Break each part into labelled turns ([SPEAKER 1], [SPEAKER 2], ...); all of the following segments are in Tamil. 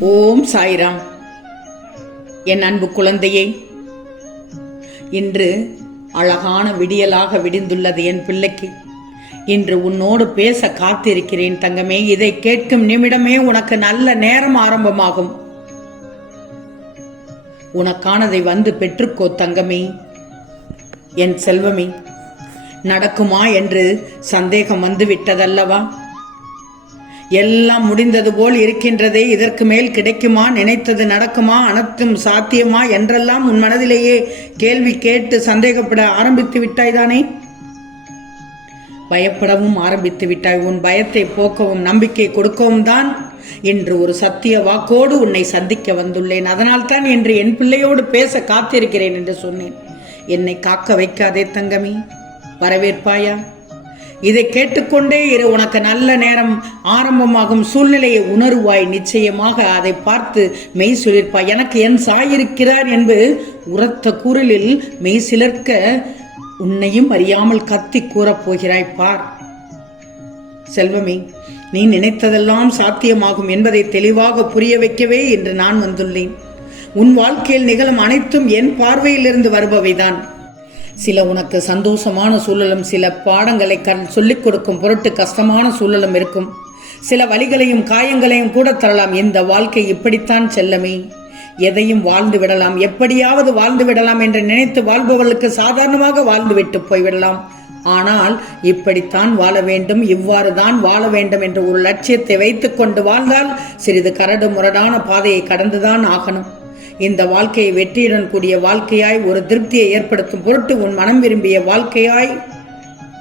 [SPEAKER 1] ஓம் சாய்ராம். என் அன்பு குழந்தையே இன்று அழகான விடியலாக விடிந்துள்ளது என் பிள்ளைக்கு. இன்று உன்னோடு பேச காத்திருக்கிறேன் தங்கமே இதை கேட்கும் நிமிடமே உனக்கு நல்ல நேரம் ஆரம்பமாகும். உனக்கானதை வந்து பெற்றுக்கோ தங்கமே என் செல்வமே. நடக்குமா என்று சந்தேகம் வந்து விட்டதல்லவா எல்லாம் முடிந்தது போல் இருக்கின்றதே இதற்கு மேல் கிடைக்குமா நினைத்தது நடக்குமா அனைத்தும் சாத்தியமா என்றெல்லாம் உன் மனதிலேயே கேள்வி கேட்டு சந்தேகப்பட ஆரம்பித்து விட்டாய்தானே பயப்படவும் ஆரம்பித்து விட்டாய். உன் பயத்தை போக்கவும் நம்பிக்கை கொடுக்கவும் தான் என்று ஒரு சத்திய வாக்கோடு உன்னை சந்திக்க வந்துள்ளேன். அதனால்தான் என்று என் பிள்ளையோடு பேச காத்திருக்கிறேன் என்று சொன்னேன். என்னை காக்க வைக்காதே தங்கமி. வரவேற்பாயா? இதை கேட்டுக்கொண்டே இரு உனக்கு நல்ல நேரம் ஆரம்பமாகும் சூழ்நிலையை உணருவாய். நிச்சயமாக அதை பார்த்து மெய் சொல்லியிருப்பாய் எனக்கு என் சாயிருக்கிறார் என்பது உரத்த குரலில் மெய் சிலர்க்க உன்னையும் அறியாமல் கத்தி கூறப் போகிறாய். பார். செல்வமே நீ நினைத்ததெல்லாம் சாத்தியமாகும் என்பதை தெளிவாக புரிய வைக்கவே என்று நான் வந்துள்ளேன். உன் வாழ்க்கையில் நிகழும் அனைத்தும் என் பார்வையிலிருந்து வருபவைதான். சில உனக்கு சந்தோஷமான சூழலும் சில பாடங்களை கண் சொல்லிக் கொடுக்கும் பொருட்டு கஷ்டமான சூழலும் இருக்கும். சில வழிகளையும் காயங்களையும் கூட தரலாம். இந்த வாழ்க்கை இப்படித்தான் செல்லமே. எதையும் வாழ்ந்து விடலாம். எப்படியாவது வாழ்ந்து விடலாம் என்று நினைத்து வாழ்பவர்களுக்கு சாதாரணமாக வாழ்ந்து விட்டு போய்விடலாம். ஆனால் இப்படித்தான் வாழ வேண்டும். இவ்வாறு தான் வாழ வேண்டும் என்ற ஒரு லட்சியத்தை வைத்துக்கொண்டு வாழ்ந்தால் சிறிது கரடு முரடான பாதையை கடந்துதான் ஆகணும். இந்த வாழ்க்கையை வெற்றியுடன் கூடிய வாழ்க்கையாய் ஒரு திருப்தியை ஏற்படுத்தும் பொருட்டு உன் மனம் விரும்பிய வாழ்க்கையாய்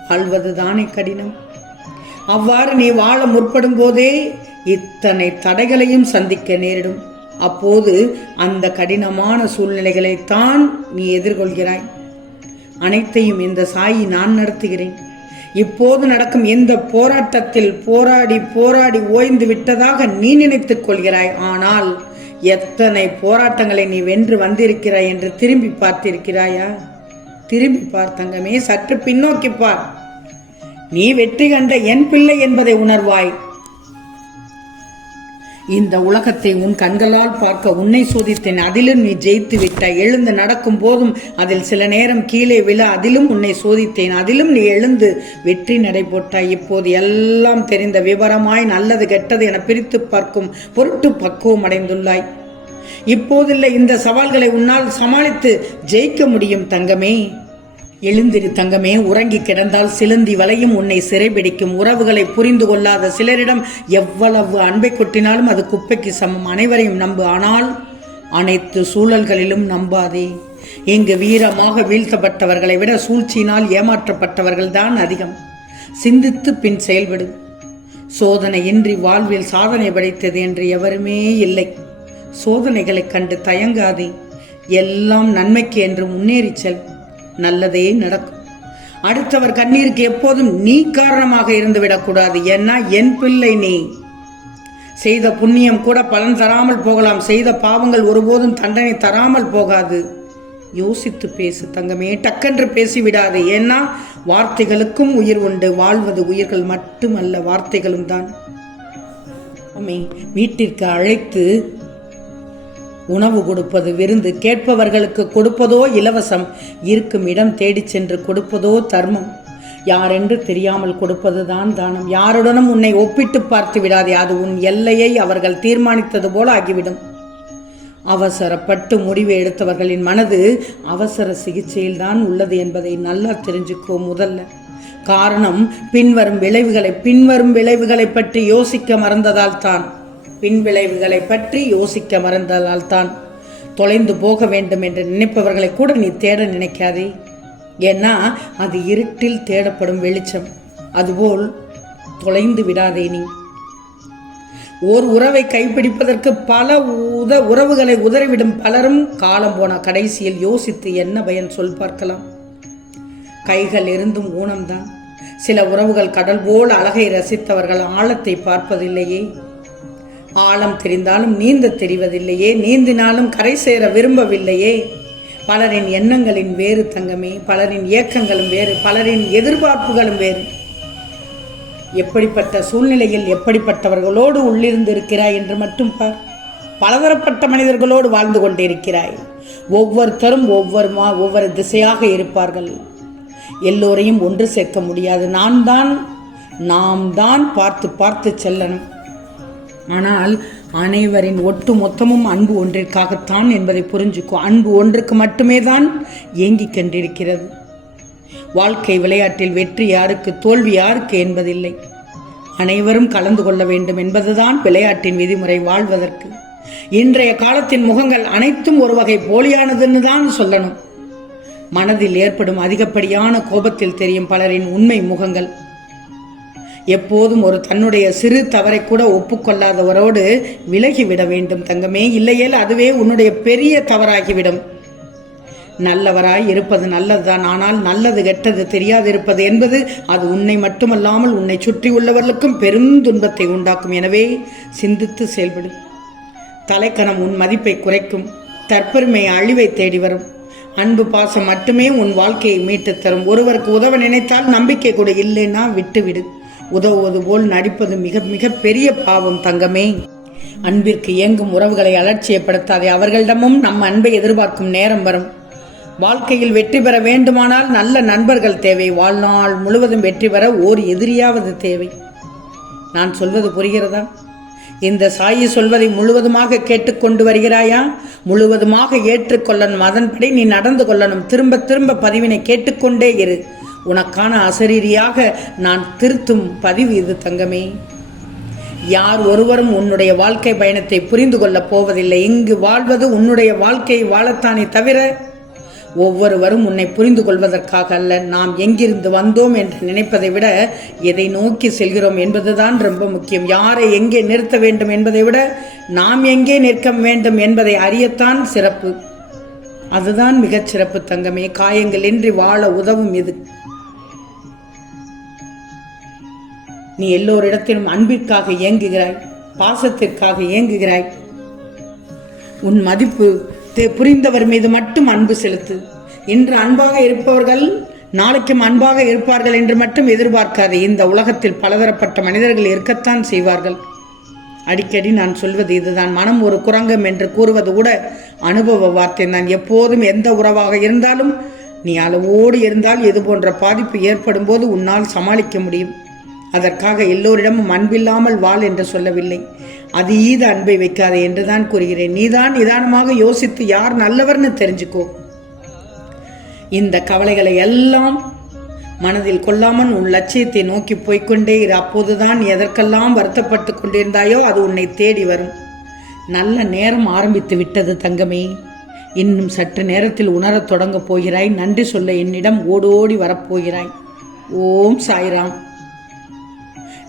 [SPEAKER 1] வாழ்வதுதானே கடினம். அவ்வாறு நீ வாழ முற்படும் போதே இத்தனை தடைகளையும் சந்திக்க நேரிடும். அப்போது அந்த கடினமான சூழ்நிலைகளைத்தான் நீ எதிர்கொள்கிறாய். அனைத்தையும் இந்த சாயி நான் நடத்துகிறேன். இப்போது நடக்கும் எந்த போராட்டத்தில் போராடி போராடி ஓய்ந்து விட்டதாக நீ நினைத்துக் கொள்கிறாய். ஆனால் எத்தனை போராட்டங்களை நீ வென்று வந்திருக்கிறாய் என்று திரும்பி பார்த்திருக்கிறாயா? திரும்பி பார் தங்கமே சற்று பின்னோக்கி பார். நீ வெற்றி கண்ட என் பிள்ளை என்பதை உணர்வாய். இந்த உலகத்தை உன் கண்களால் பார்க்க உன்னை சோதித்தேன். அதிலும் நீ ஜெயித்து விட்டாய். எழுந்து நடக்கும் போதும் அதில் சில நேரம் கீழே விழ அதிலும் உன்னை சோதித்தேன். அதிலும் நீ எழுந்து வெற்றி நடைபோட்டாய் இப்போது எல்லாம் தெரிந்த விவரமாய் நல்லது கெட்டது என பிரித்து பார்க்கும் பொருட்டு பக்குவம் அடைந்துள்ளாய். இப்போதில்லை இந்த சவால்களை உன்னால் சமாளித்து ஜெயிக்க முடியும் தங்கமே. எழுந்திரு தங்கமே உறங்கி கிடந்தால் சிலந்தி வலையும் உன்னை சிறைபிடிக்கும். உறவுகளை புரிந்து கொள்ளாத சிலரிடம் எவ்வளவு அன்பை கொட்டினாலும் அது குப்பைக்கு சமம். அனைவரையும் நம்பு. ஆனால் அனைத்து சூழல்களிலும் நம்பாதே. இங்கு வீரமாக வீழ்த்தப்பட்டவர்களை விட சூழ்ச்சியினால் ஏமாற்றப்பட்டவர்கள் தான் அதிகம். சிந்தித்து பின் செயல்படு. சோதனையின்றி வாழ்வில் சாதனை படைத்தது என்று எவருமே இல்லை. சோதனைகளைக் கண்டு தயங்காதே. எல்லாம் நன்மைக்கு என்று முன்னேறிச் செல். நல்லதே நடக்கும். அடுத்தவர் கண்ணீருக்கு எப்போதும் நீ காரணமாக இருந்து விடக்கூடாது ஏன்னா என் பிள்ளை நீ. செய்த புண்ணியம் கூட பலன் தராமல் போகலாம். செய்த பாவங்கள் ஒருபோதும் தண்டனை தராமல் போகாது. யோசித்து பேசு தங்கமே. டக்கென்று பேசிவிடாது. ஏன்னா வார்த்தைகளுக்கும் உயிர் உண்டு. வாழ்வது உயிர்கள் மட்டுமல்ல வார்த்தைகளும் தான். அம்மே வீட்டிற்கு அழைத்து உணவு கொடுப்பது விருந்து கேட்பவர்களுக்கு கொடுப்பதோ இலவசம் இருக்கும் இடம் தேடிச் சென்று கொடுப்பதோ தர்மம். யாரென்று தெரியாமல் கொடுப்பதுதான் தானம். யாருடனும் உன்னை ஒப்பிட்டு பார்த்து விடாதே அது உன் எல்லையை அவர்கள் தீர்மானித்தது போல ஆகிவிடும். அவசரப்பட்டு முடிவு எடுத்தவர்களின் மனது அவசர சிகிச்சையில் தான் உள்ளது என்பதை நல்லா தெரிஞ்சுக்கோ முதல்ல. காரணம் பின்வரும் விளைவுகளை பின்வரும் விளைவுகளை பற்றி யோசிக்க மறந்ததால் தான் பின்விளைவுகளை பற்றி யோசிக்க மறந்ததால் தான் தொலைந்து போக வேண்டும் என்று நினைப்பவர்களை கூட நீ தேட நினைக்காதே. ஏன்னா அது இருட்டில் தேடப்படும் வெளிச்சம். அதுபோல் தொலைந்து விடாதே நீ. ஓர் உறவை கைப்பிடிப்பதற்கு பல உத உறவுகளை உதறிவிடும் பலரும் காலம் போன கடைசியில் யோசித்து என்ன பயன் சொல் பார்க்கலாம். கைகள் இருந்தும் ஊனம்தான். சில உறவுகள் கடல் போல் அழகை ரசித்தவர்கள் ஆழத்தை பார்ப்பதில்லையே. ஆழம் தெரிந்தாலும் நீந்த தெரிவதில்லையே. நீந்தினாலும் கரை சேர விரும்பவில்லையே. பலரின் எண்ணங்களின் வேறு தங்கமே பலரின் இயக்கங்களும் வேறு பலரின் எதிர்பார்ப்புகளும் வேறு. எப்படிப்பட்ட சூழ்நிலையில் எப்படிப்பட்டவர்களோடு உள்ளிருந்து இருக்கிறாய் என்று மட்டும் பார். பலதரப்பட்ட மனிதர்களோடு வாழ்ந்து கொண்டிருக்கிறாய். ஒவ்வொருத்தரும் ஒவ்வொரு மா ஒவ்வொரு திசையாக இருப்பார்கள். எல்லோரையும் ஒன்று சேர்க்க முடியாது. நான் தான் நாம் தான் பார்த்து பார்த்து செல்லணும். ஆனால் அனைவரின் ஒட்டு மொத்தமும் அன்பு ஒன்றிற்காகத்தான் என்பதை புரிஞ்சுக்கோ. அன்பு ஒன்றுக்கு மட்டுமே தான் ஏங்கிக் கொண்டிருக்கிறது. வாழ்க்கை விளையாட்டில் வெற்றி யாருக்கு தோல்வி யாருக்கு என்பதில்லை. அனைவரும் கலந்து கொள்ள வேண்டும் என்பதுதான் விளையாட்டின் விதிமுறை வாழ்வதற்கு. இன்றைய காலத்தின் முகங்கள் அனைத்தும் ஒரு வகை போலியானதுன்னு தான் சொல்லணும். மனதில் ஏற்படும் அதிகப்படியான கோபத்தில் தெரியும் பலரின் உண்மை முகங்கள். எப்போதும் ஒரு தன்னுடைய சிறு தவறை கூட ஒப்புக்கொள்ளாதவரோடு விலகிவிட வேண்டும் தங்கமே. இல்லையேல் அதுவே உன்னுடைய பெரிய தவறாகிவிடும். நல்லவராய் இருப்பது நல்லதுதான். ஆனால் நல்லது கெட்டது தெரியாதிருப்பது என்பது அது உன்னை மட்டுமல்லாமல் உன்னை சுற்றி உள்ளவர்களுக்கும் பெரும் துன்பத்தை உண்டாக்கும். எனவே சிந்தித்து செயல்படும் தலைக்கணம் உன் மதிப்பை குறைக்கும். தற்பெருமை அழிவை தேடி வரும். அன்பு பாசம் மட்டுமே உன் வாழ்க்கையை மீட்டுத் தரும். ஒருவருக்கு உதவ நினைத்தால் நம்பிக்கை கூட இல்லைன்னா விட்டுவிடு. உதவுவது போல் நடிப்பது மிக மிக பெரிய பாவம் தங்கமே. அன்பிற்கு இயங்கும் உறவுகளை அலட்சியப்படுத்தாதே அவர்களிடமும் நம் அன்பை எதிர்பார்க்கும் நேரம் வரும். வாழ்க்கையில் வெற்றி பெற வேண்டுமானால் நல்ல நண்பர்கள் தேவை. வாழ்நாள் முழுவதும் வெற்றி பெற ஓர் எதிரியாவது தேவை. நான் சொல்வது புரிகிறதா? இந்த சாயி சொல்வதை முழுவதுமாக கேட்டுக்கொண்டு வருகிறாயா? முழுவதுமாக ஏற்றுக்கொள்ளணும். அதன்படி நீ நடந்து கொள்ளணும். திரும்ப திரும்ப பதிவினை கேட்டுக்கொண்டே இரு. உனக்கான அசரீரியாக நான் திருத்தும் பதிவு இது தங்கமே. யார் ஒருவரும் உன்னுடைய வாழ்க்கை பயணத்தை புரிந்து கொள்ளப் போவதில்லை. இங்கு வாழ்வது உன்னுடைய வாழ்க்கையை வாழத்தானே தவிர ஒவ்வொருவரும் உன்னை புரிந்து கொள்வதற்காக அல்ல. நாம் எங்கிருந்து வந்தோம் என்று நினைப்பதை விட எதை நோக்கி செல்கிறோம் என்பதுதான் ரொம்ப முக்கியம். யாரை எங்கே நிறுத்த வேண்டும் என்பதை விட நாம் எங்கே நிற்க வேண்டும் என்பதை அறியத்தான் சிறப்பு. அதுதான் மிகச் சிறப்பு தங்கமே. காயங்களின்றி வாழ உதவும் இது. நீ எல்லோரிடத்திலும் அன்பிற்காக இயங்குகிறாய் பாசத்திற்காக இயங்குகிறாய். உன் மதிப்பு புரிந்தவர் மீது மட்டும் அன்பு செலுத்து. இன்று அன்பாக இருப்பவர்கள் நாளைக்கும் அன்பாக இருப்பார்கள் என்று மட்டும் எதிர்பார்க்காதே. இந்த உலகத்தில் பலதரப்பட்ட மனிதர்கள் இருக்கத்தான் செய்வார்கள். அடிக்கடி நான் சொல்வது இதுதான். மனம் ஒரு குரங்கம் என்று கூறுவது கூட அனுபவ வார்த்தை நான் எப்போதும் எந்த உறவாக இருந்தாலும் நீ அளவோடு இருந்தால் இது போன்ற பாதிப்பு ஏற்படும் போது உன்னால் சமாளிக்க முடியும். அதற்காக எல்லோரிடமும் அன்பில்லாமல் வாழ் என்று சொல்லவில்லை. அதீத அன்பை வைக்காதே என்றுதான் கூறுகிறேன். நீதான் நிதானமாக யோசித்து யார் நல்லவர்னு தெரிஞ்சுக்கோ. இந்த கவலைகளை எல்லாம் மனதில் கொள்ளாமல் உன் லட்சியத்தை நோக்கி போய்க்கொண்டே இரு. அப்போதுதான் எதற்கெல்லாம் வருத்தப்பட்டு கொண்டிருந்தாயோ அது உன்னை தேடி வரும். நல்ல நேரம் ஆரம்பித்து விட்டது தங்கமே. இன்னும் சற்று நேரத்தில் உணரத் தொடங்கப் போகிறாய். நன்றி சொல்ல என்னிடம் ஓடோடி வரப்போகிறாய் ஓம் சாய்ராம்.